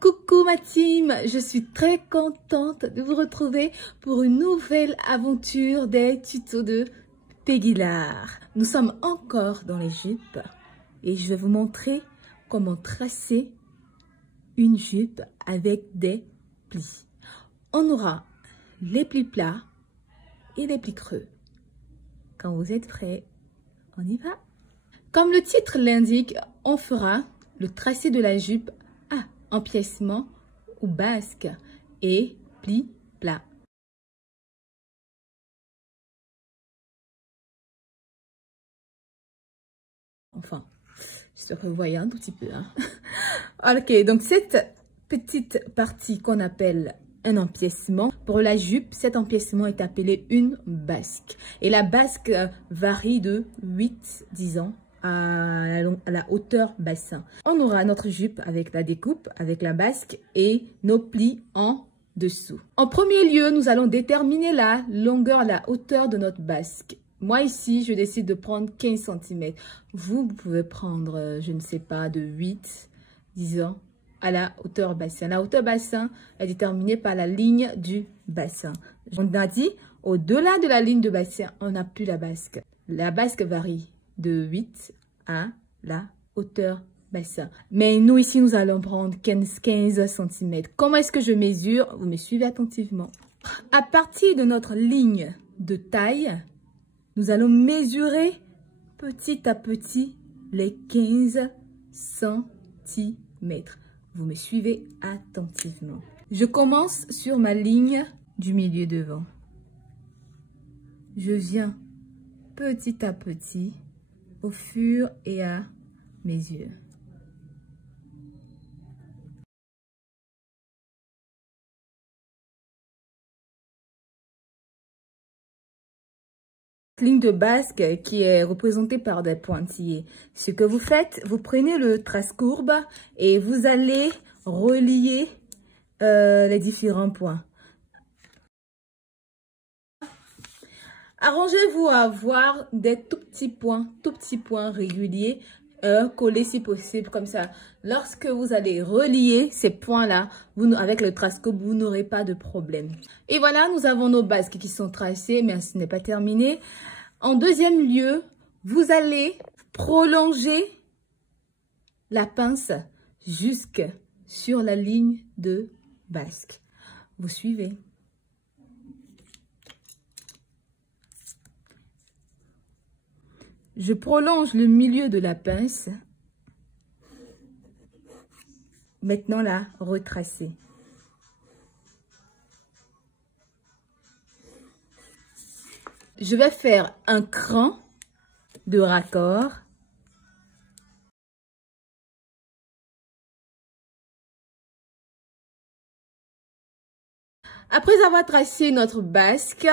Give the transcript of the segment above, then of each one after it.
Coucou ma team, je suis très contente de vous retrouver pour une nouvelle aventure des tutos de Peggy-Lar. Nous sommes encore dans les jupes et je vais vous montrer comment tracer une jupe avec des plis. On aura les plis plats et les plis creux. Quand vous êtes prêts, on y va. Comme le titre l'indique, on fera le tracé de la jupe à empiècement ou basque et plis plats. Enfin, j'espère que vous voyez un tout petit peu. Hein. Ok, donc cette petite partie qu'on appelle un empiècement, pour la jupe, cet empiècement est appelé une basque. Et la basque varie de 8-10 ans à la hauteur bassin. On aura notre jupe avec la découpe, avec la basque et nos plis en dessous. En premier lieu, nous allons déterminer la longueur, la hauteur de notre basque. Moi ici, je décide de prendre 15 cm. Vous pouvez prendre, je ne sais pas, de 8, 10 ans à la hauteur bassin. La hauteur bassin est déterminée par la ligne du bassin. On a dit, au-delà de la ligne de bassin, on n'a plus la basque. La basque varie de 8 à la hauteur bassin. Mais nous ici, nous allons prendre 15 cm. Comment est-ce que je mesure? Vous me suivez attentivement. À partir de notre ligne de taille, nous allons mesurer petit à petit les 15 cm. Vous me suivez attentivement. Je commence sur ma ligne du milieu devant. Je viens petit à petit au fur et à mesure. Ligne de basque qui est représentée par des pointillés. Ce que vous faites, vous prenez le trace-courbe et vous allez relier les différents points. Arrangez-vous à avoir des tout petits points réguliers, collés si possible, comme ça. Lorsque vous allez relier ces points-là, avec le trace-courbe, vous n'aurez pas de problème. Et voilà, nous avons nos basques qui sont tracées, mais ce n'est pas terminé. En deuxième lieu, vous allez prolonger la pince jusque sur la ligne de basque. Vous suivez. Je prolonge le milieu de la pince. Maintenant, la retracer. Je vais faire un cran de raccord. Après avoir tracé notre basque,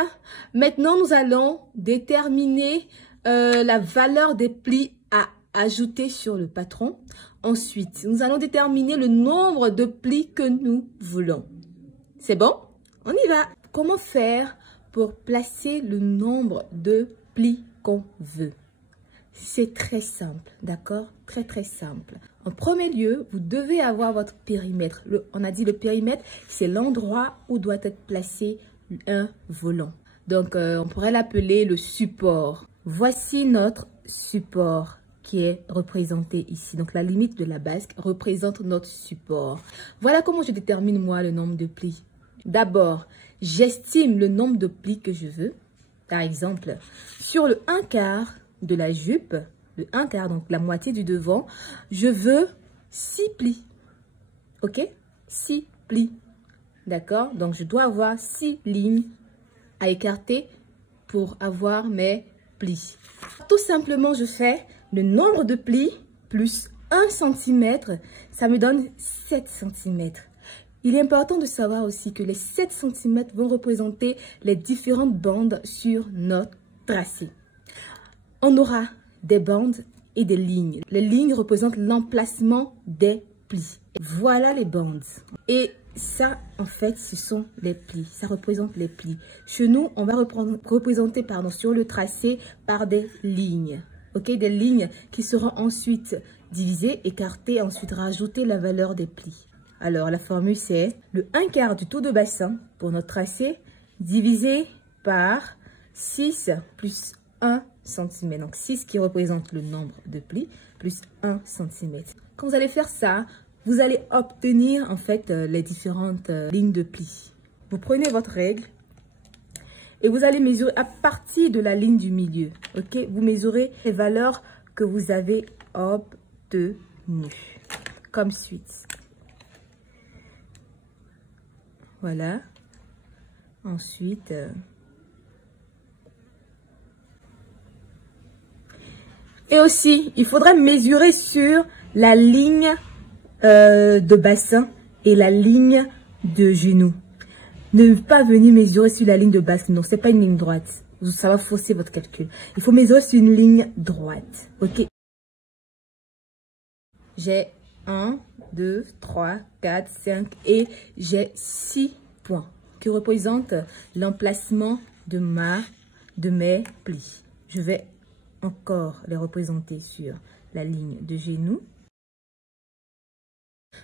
maintenant nous allons déterminer la valeur des plis à ajouter sur le patron. Ensuite, nous allons déterminer le nombre de plis que nous voulons. C'est bon? On y va. Comment faire pour placer le nombre de plis qu'on veut? C'est très simple, d'accord? Très simple. En premier lieu, vous devez avoir votre périmètre. On a dit le périmètre, c'est l'endroit où doit être placé un volant. Donc, on pourrait l'appeler le support. Voici notre support qui est représenté ici. Donc, la limite de la basque représente notre support. Voilà comment je détermine, moi, le nombre de plis. D'abord, j'estime le nombre de plis que je veux. Par exemple, sur le 1/4 de la jupe, le 1/4, donc la moitié du devant, je veux 6 plis. Ok? 6 plis. D'accord? Donc, je dois avoir 6 lignes à écarter pour avoir mes plis. Tout simplement, je fais le nombre de plis plus 1 cm. Ça me donne 7 cm. Il est important de savoir aussi que les 7 cm vont représenter les différentes bandes sur notre tracé. On aura des bandes et des lignes. Les lignes représentent l'emplacement des plis. Voilà les bandes. Et ça, en fait, ce sont les plis. Ça représente les plis. Chez nous, on va représenter sur le tracé par des lignes. Ok, des lignes qui seront ensuite diviser, écarter, ensuite rajouter la valeur des plis. Alors, la formule, c'est le 1/4 du tour de bassin pour notre tracé divisé par 6 plus 1 cm. Donc, 6 qui représente le nombre de plis plus 1 cm. Quand vous allez faire ça, vous allez obtenir en fait les différentes lignes de plis. Vous prenez votre règle et vous allez mesurer à partir de la ligne du milieu. Ok, vous mesurez les valeurs que vous avez obtenues comme suite. Voilà. Ensuite, et aussi, il faudra mesurer sur la ligne de bassin et la ligne de genou. Ne pas venir mesurer sur la ligne de bassin. Non, c'est pas une ligne droite. Ça va fausser votre calcul. Il faut mesurer sur une ligne droite. Ok. J'ai 1, 2, 3, 4, 5 et j'ai 6 points qui représentent l'emplacement de mes plis. Je vais encore les représenter sur la ligne de genou.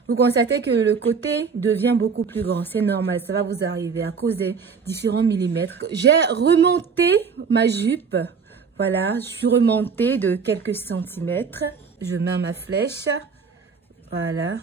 Vous constatez que le côté devient beaucoup plus grand. C'est normal, ça va vous arriver à cause des différents millimètres. J'ai remonté ma jupe. Voilà, je suis remontée de quelques centimètres. Je mets ma flèche. Voilà.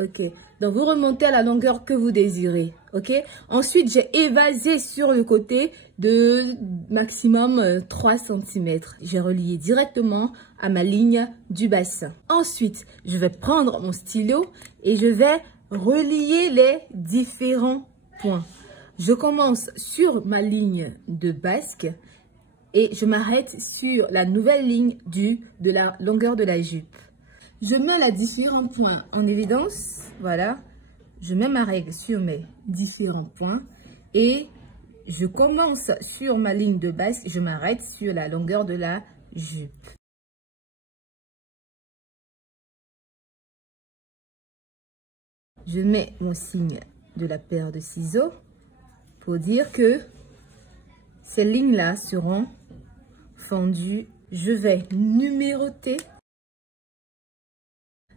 Ok. Donc, vous remontez à la longueur que vous désirez. Ok. Ensuite, j'ai évasé sur le côté de maximum 3 cm. J'ai relié directement à ma ligne du bassin. Ensuite, je vais prendre mon stylo et je vais relier les différents points. Je commence sur ma ligne de basque et je m'arrête sur la nouvelle ligne de la longueur de la jupe. Je mets les différents points en évidence, voilà. Je mets ma règle sur mes différents points et je commence sur ma ligne de base, je m'arrête sur la longueur de la jupe. Je mets mon signe de la paire de ciseaux pour dire que ces lignes-là seront fendues. Je vais numéroter.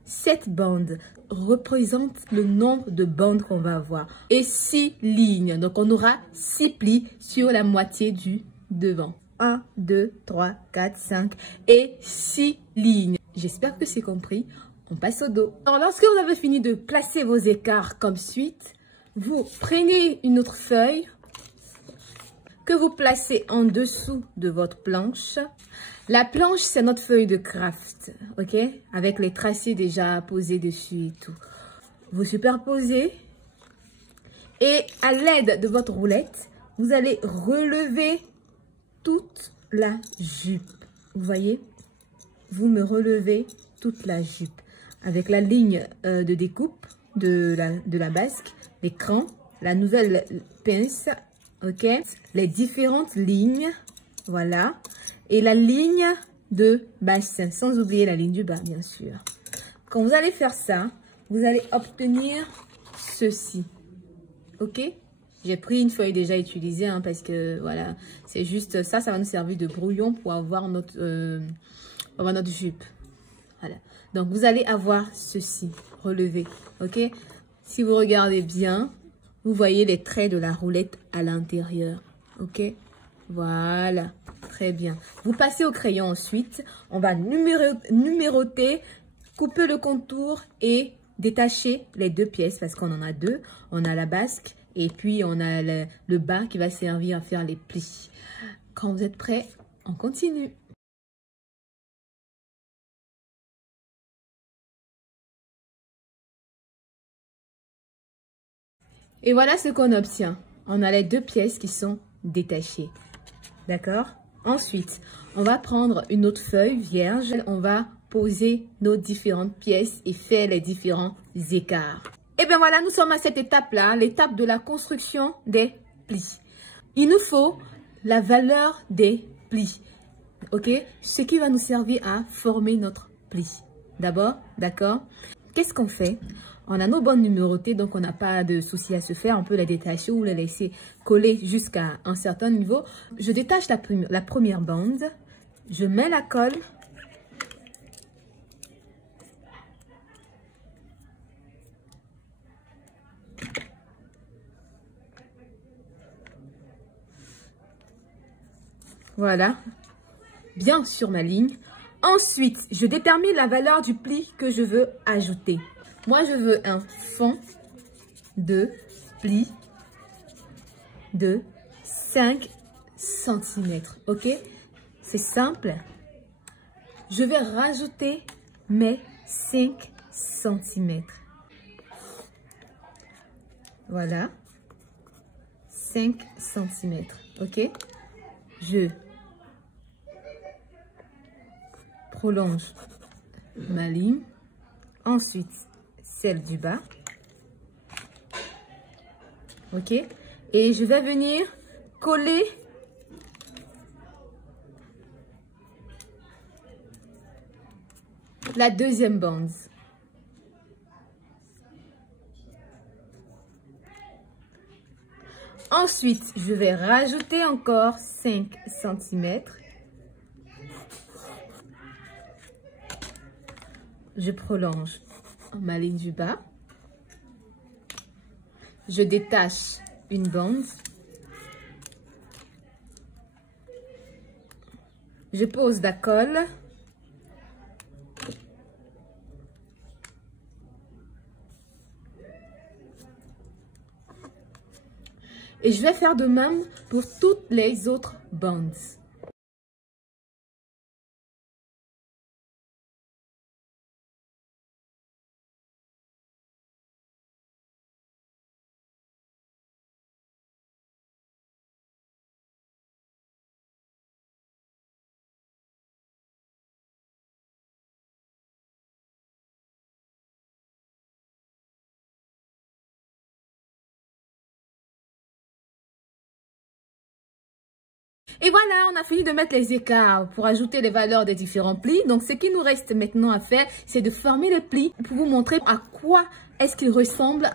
Cette bande représente le nombre de bandes qu'on va avoir. Et 6 lignes. Donc, on aura 6 plis sur la moitié du devant. 1, 2, 3, 4, 5 et 6 lignes. J'espère que c'est compris. On passe au dos. Alors, lorsque vous avez fini de placer vos écarts comme suite, vous prenez une autre feuille que vous placez en dessous de votre planche. La planche, c'est notre feuille de craft, ok? Avec les tracés déjà posés dessus et tout. Vous superposez et à l'aide de votre roulette, vous allez relever toute la jupe. Vous voyez? Vous me relevez toute la jupe avec la ligne de découpe de la basque, les crans, la nouvelle pince, ok? Les différentes lignes, voilà. Et la ligne de bassin, sans oublier la ligne du bas, bien sûr. Quand vous allez faire ça, vous allez obtenir ceci. Ok? J'ai pris une feuille déjà utilisée, hein, parce que, voilà, c'est juste ça, ça va nous servir de brouillon pour avoir notre jupe. Voilà. Donc, vous allez avoir ceci, relevé. Ok? Si vous regardez bien, vous voyez les traits de la roulette à l'intérieur. Ok? Voilà, très bien. Vous passez au crayon ensuite. On va numéroter, couper le contour et détacher les deux pièces parce qu'on en a deux. On a la basque et puis on a le bas qui va servir à faire les plis. Quand vous êtes prêts, on continue. Et voilà ce qu'on obtient. On a les deux pièces qui sont détachées. D'accord? Ensuite, on va prendre une autre feuille vierge. On va poser nos différentes pièces et faire les différents écarts. Et bien voilà, nous sommes à cette étape-là, l'étape de la construction des plis. Il nous faut la valeur des plis. Ok? Ce qui va nous servir à former notre pli. D'abord, d'accord? Qu'est-ce qu'on fait? On a nos bandes numérotées, donc on n'a pas de souci à se faire. On peut les détacher ou les laisser coller jusqu'à un certain niveau. Je détache la première bande. Je mets la colle. Voilà. Bien sur ma ligne. Ensuite, je détermine la valeur du pli que je veux ajouter. Moi, je veux un fond de pli de 5 cm. Ok? C'est simple. Je vais rajouter mes 5 cm. Voilà. 5 cm. Ok? Je prolonge ma ligne. Ensuite, celle du bas. Ok? Et je vais venir coller la deuxième bande. Ensuite, je vais rajouter encore 5 cm. Je prolonge ma ligne du bas. Je détache une bande. Je pose la colle. Et je vais faire de même pour toutes les autres bandes. Et voilà, on a fini de mettre les écarts pour ajouter les valeurs des différents plis. Donc, ce qui nous reste maintenant à faire, c'est de former les plis pour vous montrer à quoi est-ce qu'ils ressemblent